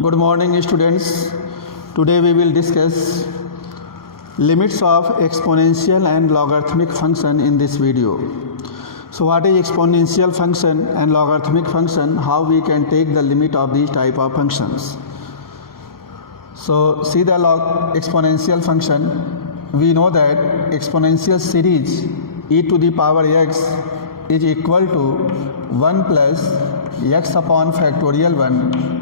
Good morning, students. Today we will discuss limits of exponential and logarithmic function in this video. So what is exponential function and logarithmic function? How we can take the limit of these type of functions? So see the exponential function. We know that exponential series e to the power x is equal to 1 plus x upon factorial 1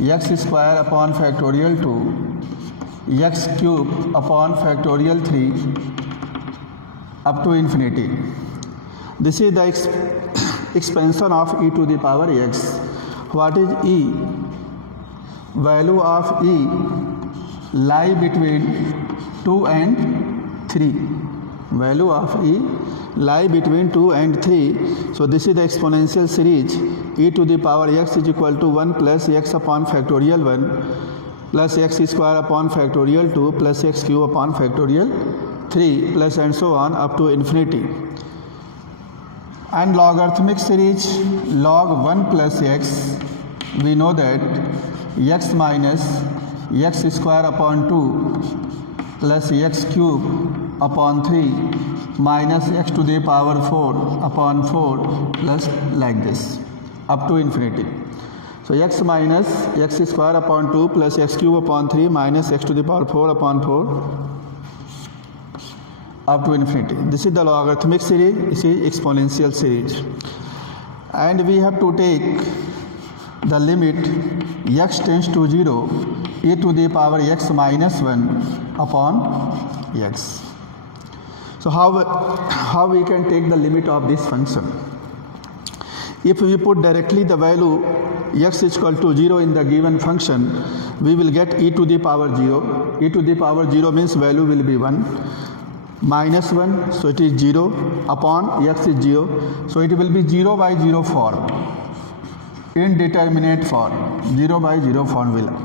x square upon factorial 2 x cube upon factorial 3 up to infinity. This is the expansion of e to the power x. What is e? Value of e lie between 2 and 3. Value of e lie between 2 and 3. So this is the exponential series e to the power x is equal to 1 plus x upon factorial 1 plus x square upon factorial 2 plus x cube upon factorial 3 plus and so on up to infinity. And logarithmic series log 1 plus x, we know that x minus x square upon 2 plus x cube upon 3 minus x to the power 4 upon 4 plus like this up to infinity. So x minus x square upon 2 plus x cube upon 3 minus x to the power 4 upon 4 up to infinity. This is the logarithmic series, this is exponential series. And we have to take the limit x tends to 0 e to the power x minus 1 upon x. So how we can take the limit of this function? If we put directly the value x is equal to 0 in the given function, we will get e to the power 0. E to the power 0 means value will be 1. Minus 1, so it is 0 upon x is 0. So it will be 0 by 0 form. Indeterminate form. 0 by 0 formula.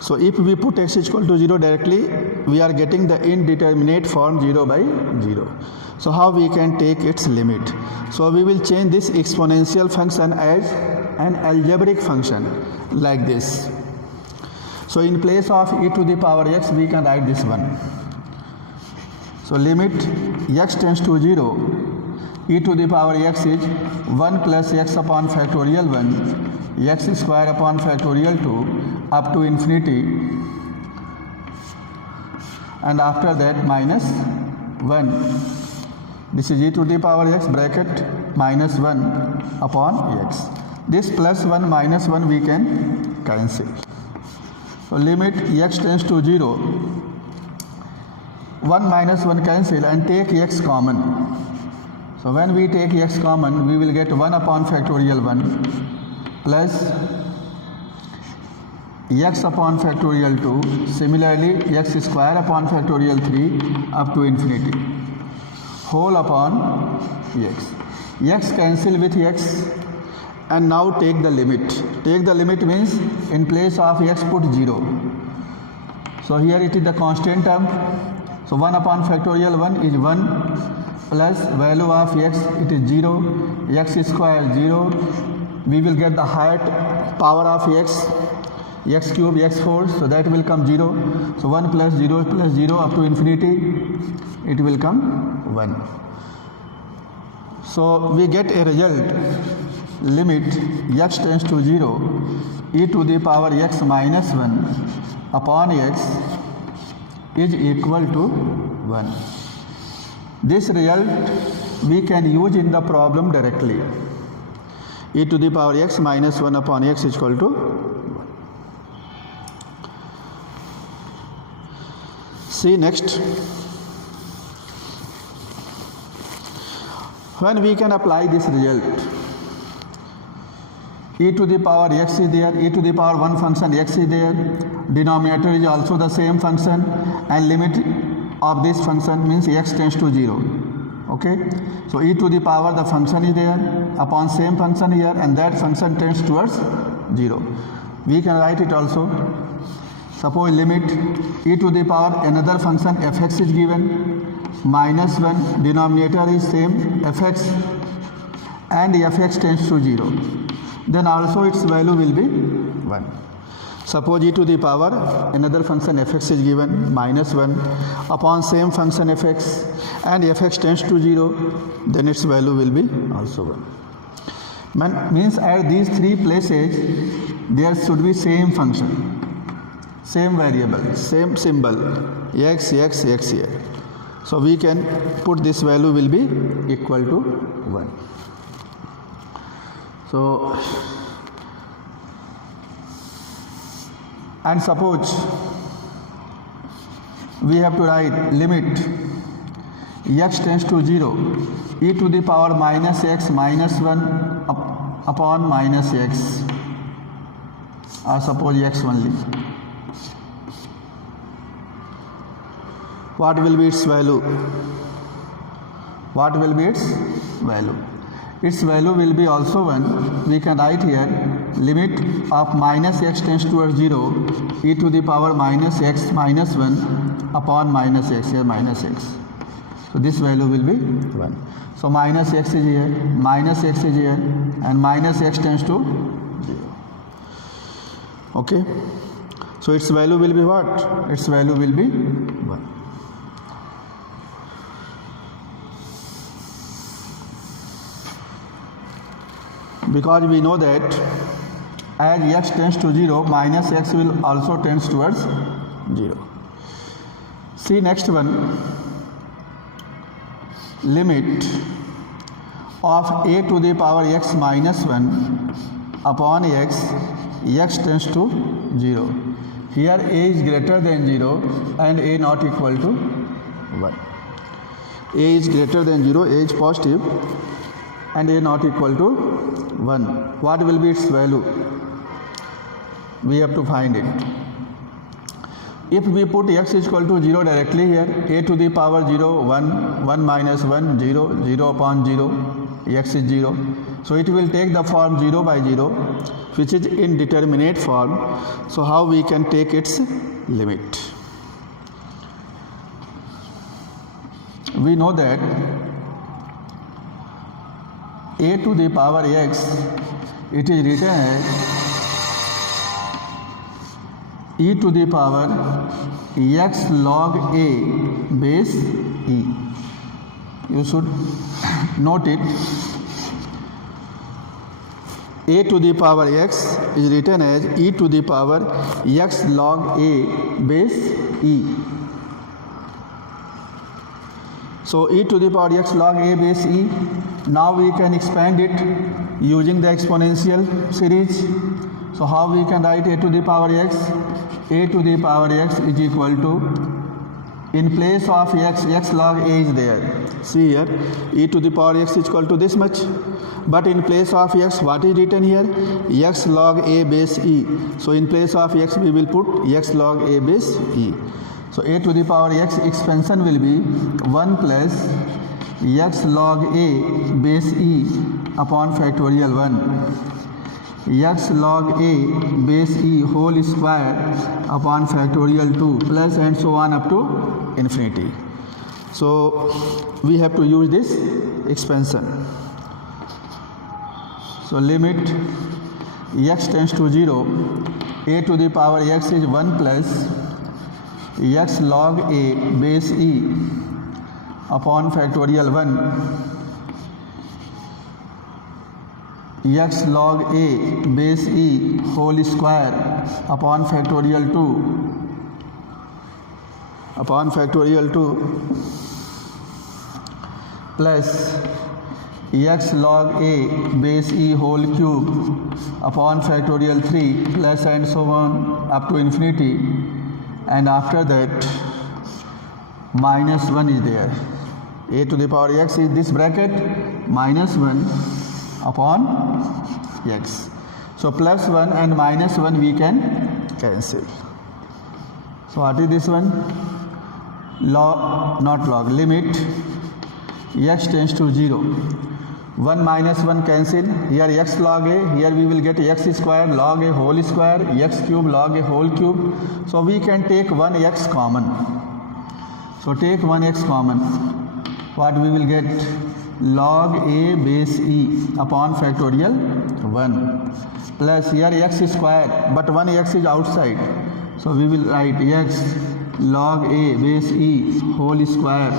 So if we put x is equal to 0 directly, we are getting the indeterminate form 0 by 0. So how we can take its limit? So we will change this exponential function as an algebraic function like this. So in place of e to the power x, we can write this one. So limit x tends to 0, e to the power x is 1 plus x upon factorial 1, x square upon factorial 2 up to infinity, and after that minus 1. This is e to the power x bracket minus 1 upon x. This plus 1 minus 1 we can cancel. So limit x tends to 0, 1 minus 1 cancel and take x common. So when we take x common, we will get 1 upon factorial 1 plus x upon factorial 2, similarly x square upon factorial 3 up to infinity, whole upon x. X cancel with x, and now take the limit. Take the limit means in place of x put 0. So here it is the constant term. So 1 upon factorial 1 is 1 plus value of x, it is 0, x square 0. We will get the height power of x, x cube, x4, so that will come 0. So 1 plus 0 up to infinity, it will come 1. So we get a result, limit x tends to 0, e to the power x minus 1 upon x is equal to 1. This result we can use in the problem directly. E to the power x minus 1 upon x is equal to 1. See next. When we can apply this result, e to the power x is there, e to the power 1 function x is there, denominator is also the same function, and limit of this function means x tends to 0. Okay, so e to the power the function is there upon same function here, and that function tends towards 0. We can write it also. Suppose limit e to the power another function fx is given, minus 1, denominator is same fx, and fx tends to 0. then also its value will be 1. Suppose e to the power another function fx is given minus 1 upon same function fx, and fx tends to 0, then its value will be also 1. Means at these three places there should be same function, same variable, same symbol, x here. So we can put this value will be equal to 1. So, and suppose we have to write limit x tends to 0, e to the power minus x minus 1 upon minus x, or suppose x only. What will be its value? What will be its value? Its value will be also 1. We can write here limit of minus x tends towards 0, e to the power minus x minus 1 upon minus x, here minus x. So this value will be 1. So minus x is here, minus x is here, and minus x tends to 0. Okay. So its value will be what? Its value will be 1. Because we know that as x tends to 0, minus x will also tends towards 0. See next one, limit of a to the power x minus 1 upon x, x tends to 0. Here a is greater than 0 and a not equal to 1. A is greater than 0, a is positive, and a not equal to 1. What will be its value? We have to find it. If we put x is equal to 0 directly here, a to the power 0, 1, 1 minus 1, 0, 0 upon 0, x is 0. So it will take the form 0 by 0, which is indeterminate form. So how we can take its limit? We know that a to the power x, it is written as e to the power x log a base e. You should note it. A to the power x is written as e to the power x log a base e. So e to the power x log a base e. Now we can expand it using the exponential series. So how we can write a to the power x? A to the power x is equal to, in place of x, x log a is there. See here, e to the power x is equal to this much. But in place of x, what is written here? X log a base e. So in place of x, we will put x log a base e. So a to the power x expansion will be 1 plus x log a base e upon factorial 1, x log a base e whole square upon factorial 2, plus and so on up to infinity. So we have to use this expansion. So limit x tends to 0, a to the power x is 1 plus x log a base e upon factorial 1, x log a base e whole square upon factorial 2 plus x log a base e whole cube upon factorial 3 plus and so on up to infinity, and after that minus 1 is there. A to the power x is this bracket minus 1 upon x. So plus 1 and minus 1 we can cancel. So what is this one? Log, not log, limit x tends to 0. 1 minus 1 cancel. Here x log a, here we will get x square log a whole square, x cube log a whole cube. So we can take 1 x common. So take 1 x common. What we will get? Log a base e upon factorial 1 plus here x square, but one x is outside, so we will write x log a base e whole square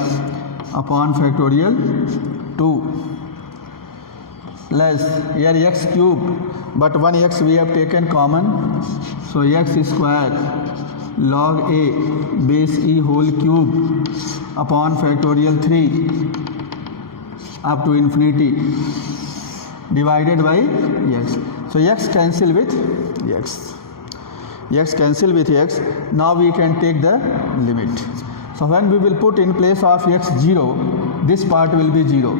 upon factorial 2 plus here x cube, but one x we have taken common, so x square log a base e whole cube upon factorial 3 up to infinity divided by x. So x cancel with x. X cancel with x. Now we can take the limit. So when we will put in place of x 0, this part will be 0.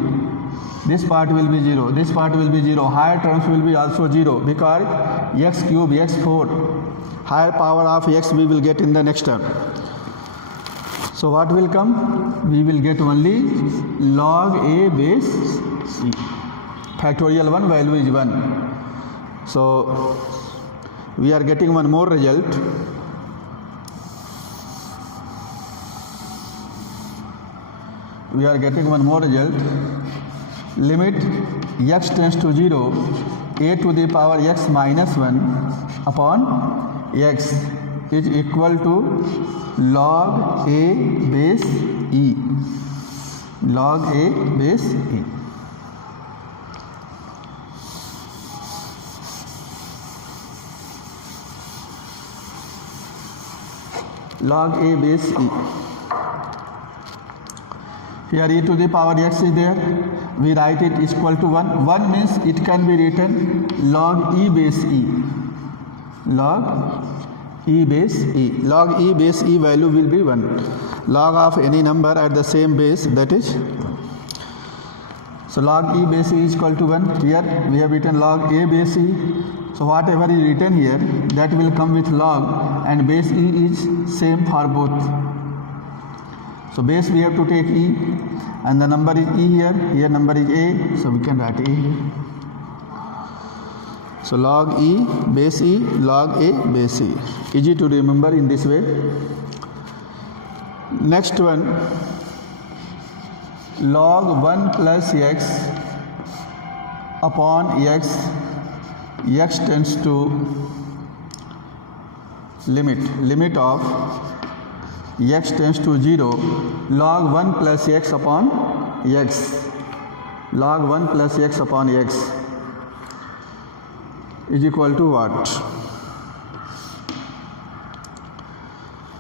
This part will be 0. This part will be 0. Higher terms will be also 0 because x cube, x4. Higher power of x we will get in the next term. So what will come? We will get only log a base e. Factorial 1 value is 1. So we are getting one more result. We are getting one more result. Limit x tends to 0, a to the power x minus 1 upon x is equal to log a base e. Log a base e. Log a base e. Here e to the power x is there. We write it is equal to 1. 1 means it can be written log e base e. Log e base e. Log e base e value will be 1. Log of any number at the same base, that is 1. So log e base e is equal to 1. Here we have written log a base e. So whatever is written here, that will come with log, and base e is same for both. So base we have to take e, and the number is e here. Here number is a, so we can write a here. So log e base e, log a base e. Easy to remember in this way. Next one, log 1 plus x upon x. X tends to limit of x tends to 0, log 1 plus x upon x. Log 1 plus x upon x is equal to what?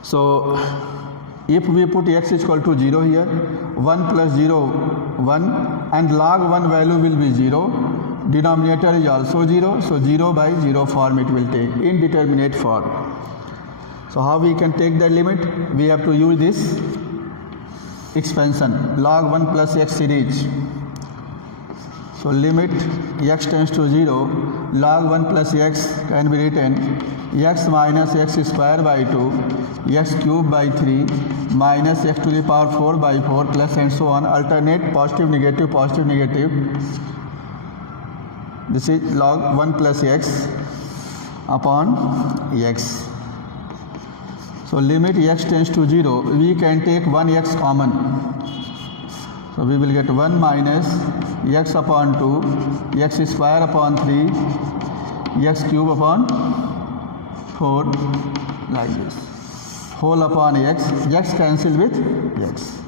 So if we put x is equal to 0 here, 1 plus 0 1, and log 1 value will be 0. Denominator is also 0, so 0 by 0 form it will take, indeterminate form. So how we can take the limit? We have to use this expansion, log 1 plus x series. So limit x tends to 0, log 1 plus x can be written x minus x square by 2, x cube by 3, minus x to the power 4 by 4, plus and so on, alternate positive, negative, positive, negative. This is log 1 plus x upon x. So limit x tends to 0, we can take 1x common. So we will get 1 minus x upon 2, x square upon 3, x cube upon 4, like this. Whole upon x, x cancel with x.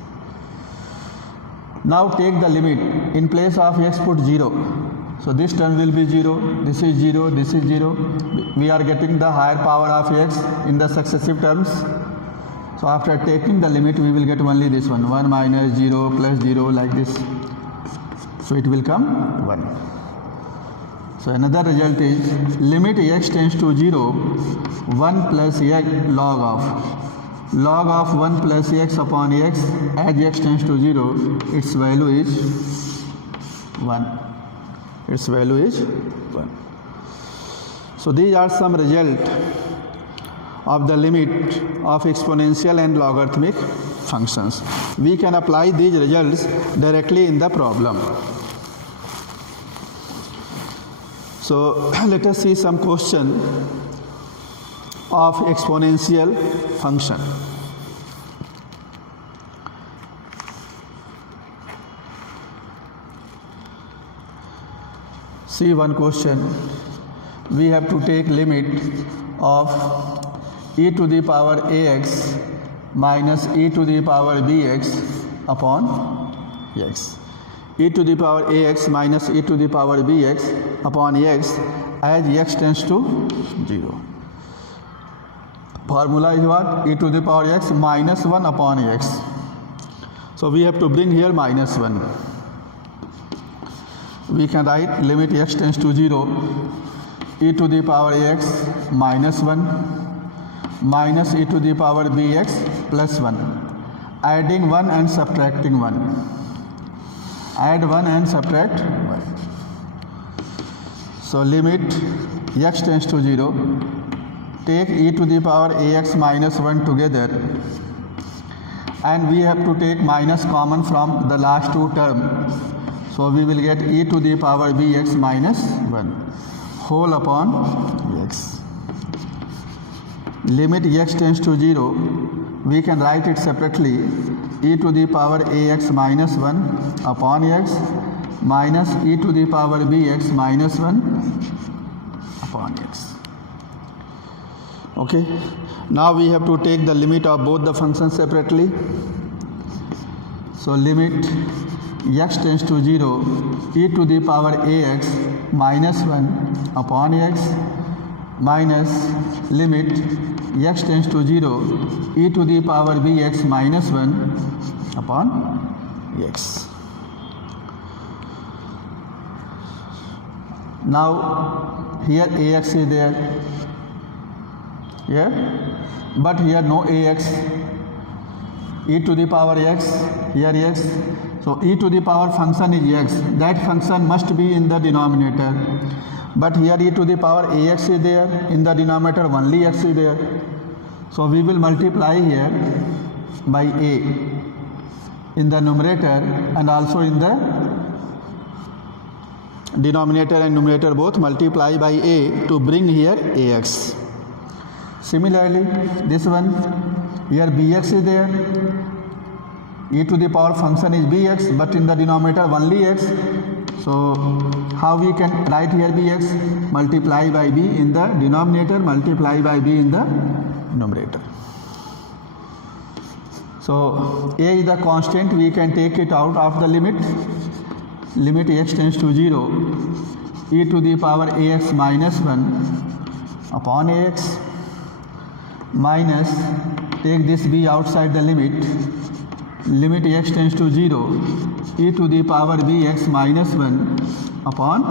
Now take the limit. In place of x put 0. So this term will be 0, this is 0, this is 0. We are getting the higher power of x in the successive terms. So after taking the limit, we will get only this one, 1 minus 0 plus 0, like this. So it will come 1. So another result is limit x tends to 0, 1 plus x log of. Log of 1 plus x upon x, as x tends to 0, its value is 1. Its value is 1. So these are some result of the limit of exponential and logarithmic functions. We can apply these results directly in the problem. So let us see some question of exponential function. see one question. We have to take limit of e to the power ax minus e to the power bx upon x. E to the power ax minus e to the power bx upon x as x tends to 0. Formula is what? E to the power x minus 1 upon x. So we have to bring here minus 1. We can write limit x tends to 0, e to the power x minus 1 minus e to the power bx plus 1. Adding 1 and subtracting 1. Add 1 and subtract 1. So limit x tends to 0. Take e to the power ax minus 1 together, and we have to take minus common from the last two terms. So we will get e to the power bx minus 1 whole upon x. Limit x tends to 0. We can write it separately. E to the power ax minus 1 upon x minus e to the power bx minus 1 upon x. Okay. Now we have to take the limit of both the functions separately. So limit x tends to 0, e to the power ax minus 1 upon x minus limit x tends to 0, e to the power bx minus 1 upon x. Now here ax is there, here, but here no ax. E to the power x, here x. So e to the power function is x. That function must be in the denominator. But here e to the power ax is there. In the denominator only x is there. So we will multiply here by a in the numerator and also in the denominator and numerator both multiply by a to bring here ax. Similarly, this one, here bx is there. E to the power function is bx, but in the denominator only x. So how we can write here bx? Multiply by b in the denominator, multiply by b in the numerator. So a is the constant, we can take it out of the limit. Limit x tends to 0, e to the power ax minus 1 upon ax minus, take this b outside the limit, limit x tends to 0, e to the power bx minus 1 upon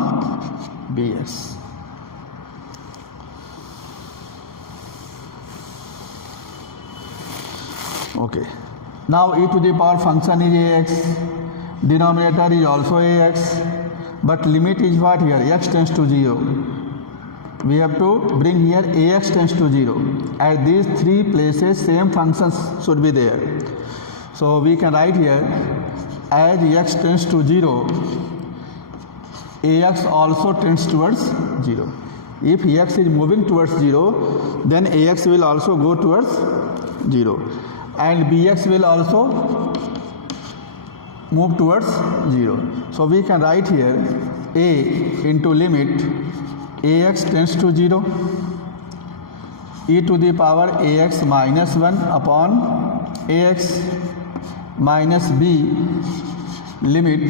bx. Okay. Now e to the power function is ax, denominator is also ax, but limit is what here? X tends to 0. We have to bring here ax tends to 0. At these three places same functions should be there. So we can write here as x tends to 0, ax also tends towards 0. If x is moving towards 0, then ax will also go towards 0, and bx will also move towards 0. So we can write here a into limit ax tends to 0, e to the power ax minus 1 upon ax minus b, limit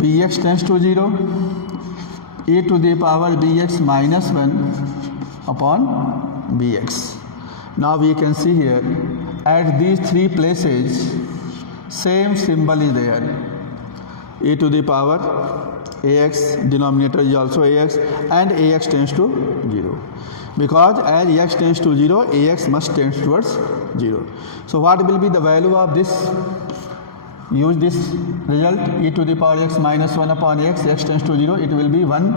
bx tends to 0, e to the power bx minus 1 upon bx. Now we can see here at these three places same symbol is there. E to the power ax, denominator is also ax, and ax tends to 0. Because as x tends to 0, ax must tend towards 0. So what will be the value of this? Use this result, e to the power x minus 1 upon x, x tends to 0, it will be 1.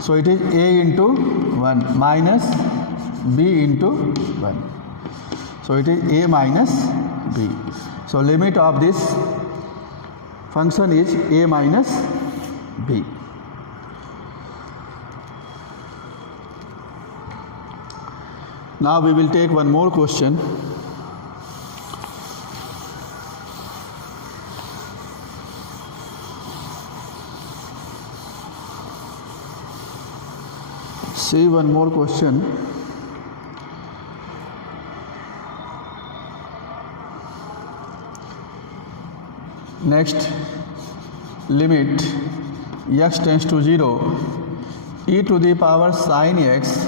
So it is a into 1 minus b into 1. So it is a minus b. So limit of this function is a minus b. Now we will take one more question. See one more question. Next, limit x tends to 0, e to the power sin x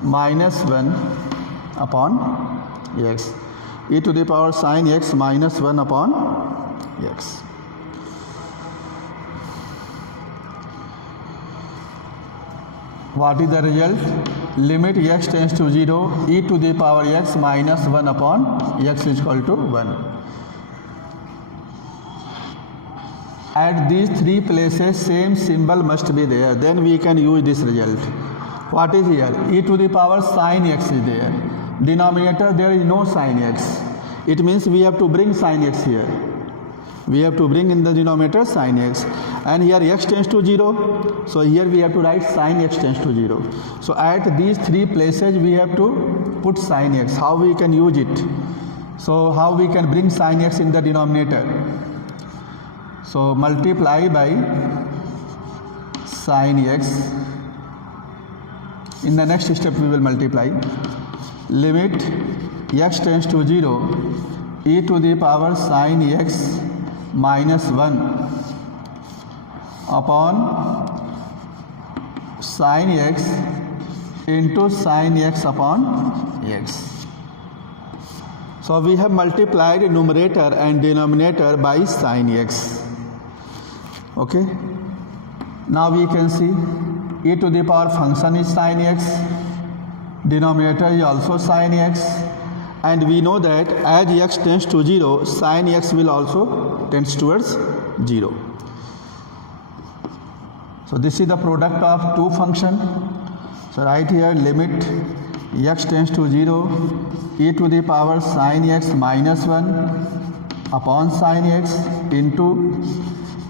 minus 1 upon x. E to the power sin x minus 1 upon x. What is the result? Limit x tends to 0, e to the power x minus 1 upon x is equal to 1. At these three places same symbol must be there, then we can use this result. What is here? E to the power sin x is there. Denominator there is no sin x. It means we have to bring sin x here. We have to bring in the denominator sin x. And here x tends to 0. So here we have to write sin x tends to 0. So at these three places we have to put sin x. How we can use it? So how we can bring sin x in the denominator? So multiply by sin x. In the next step we will multiply. Limit x tends to 0, e to the power sin x minus 1 upon sin x into sin x upon x. So we have multiplied numerator and denominator by sin x. Okay. Now we can see e to the power function is sin x, denominator is also sin x, and we know that as x tends to 0, sin x will also tends towards 0. So this is the product of two functions. So right here limit x tends to 0, e to the power sin x minus 1 upon sin x into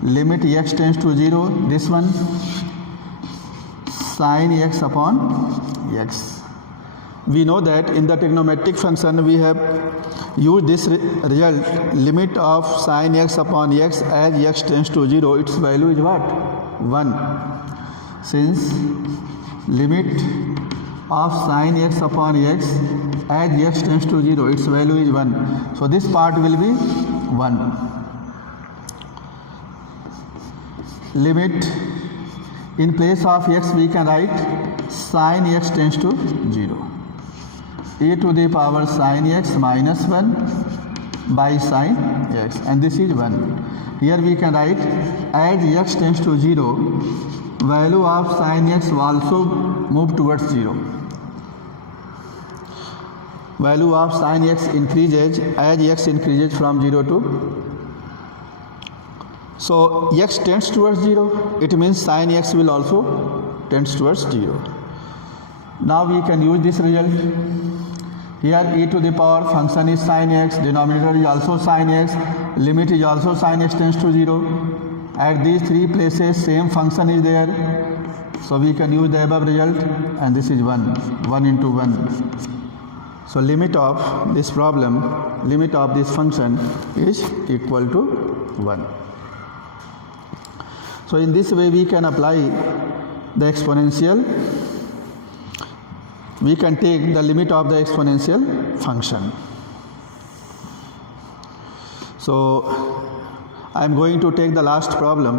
limit x tends to 0, this one sin x upon x. We know that in the trigonometric function we have used this result, limit of sin x upon x as x tends to 0, its value is what? 1. Since limit of sin x upon x as x tends to 0, its value is 1. So this part will be 1. Limit, in place of x we can write sin x tends to 0, e to the power sin x minus 1 by sin x, and this is 1. Here we can write as x tends to 0, value of sin x will also move towards 0. Value of sin x increases as x increases from 0 to. So x tends towards 0, it means sin x will also tends towards 0. Now we can use this result. Here e to the power function is sin x, denominator is also sin x, limit is also sin x tends to 0. At these three places same function is there. So we can use the above result, and this is 1 into 1. So limit of this problem, limit of this function is equal to 1. So in this way we can apply the exponential, we can take the limit of the exponential function. So I am going to take the last problem.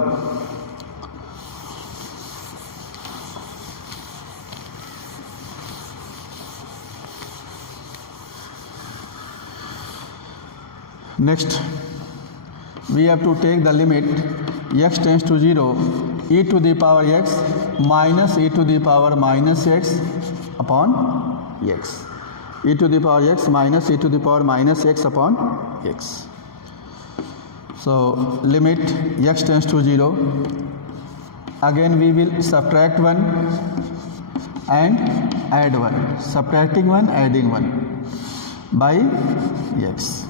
Next, we have to take the limit x tends to 0, e to the power x minus e to the power minus x upon x. E to the power x minus e to the power minus x upon x. So limit x tends to 0. Again we will subtract 1 and add 1. Subtracting 1, adding 1 by x.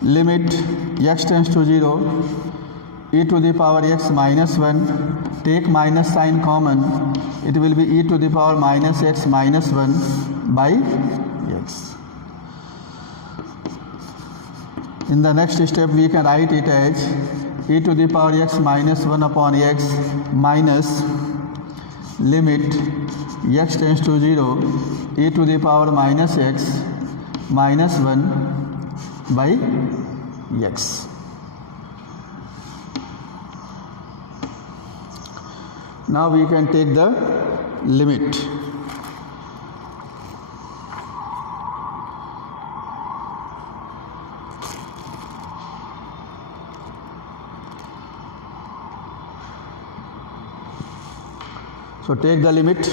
Limit x tends to 0, e to the power x minus 1, take minus sign common, it will be e to the power minus x minus 1 by x. In the next step we can write it as e to the power x minus 1 upon x minus limit x tends to 0 e to the power minus x minus 1 by x. Now we can take the limit. So take the limit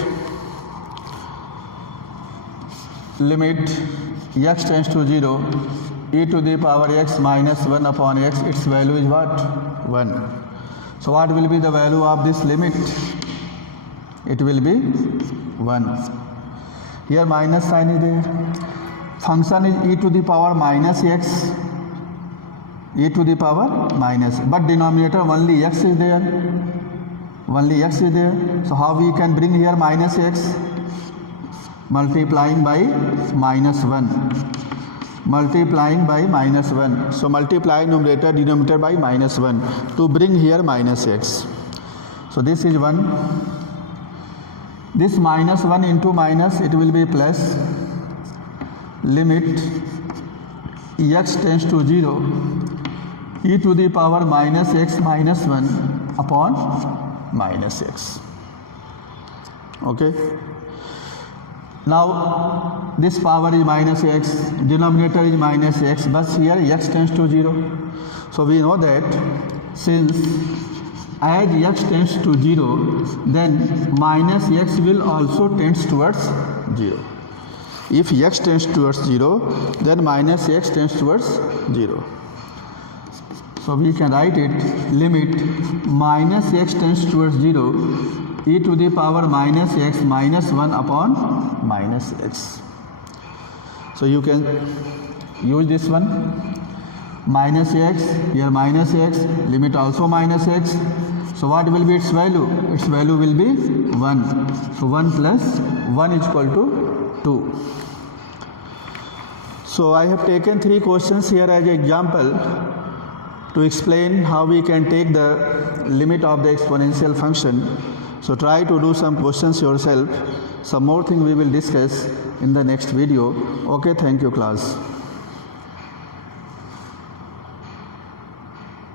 x tends to 0 e to the power x minus 1 upon x, its value is what? 1. So what will be the value of this limit? It will be 1. Here minus sign is there. Function is e to the power minus x, e to the power minus, but denominator only x is there. Only x is there. So how we can bring here minus x? Multiplying by minus 1. Multiplying by minus 1. So multiply numerator denominator by minus 1 to bring here minus x. So this is 1. This minus 1 into minus, it will be plus. Limit x tends to 0 e to the power minus x minus 1 upon minus x. Okay. Now this power is minus x, denominator is minus x, but here x tends to 0. So we know that since as x tends to 0, then minus x will also tends towards 0. If x tends towards 0, then minus x tends towards 0. So we can write it, limit minus x tends towards 0 e to the power minus x minus 1 upon minus x. So you can use this one, minus x, here minus x, limit also minus x. So what will be its value? Its value will be 1. So 1 plus 1 is equal to 2. So I have taken 3 questions here as an example to explain how we can take the limit of the exponential function. So try to do some questions yourself. Some more thing we will discuss in the next video. Okay, thank you class.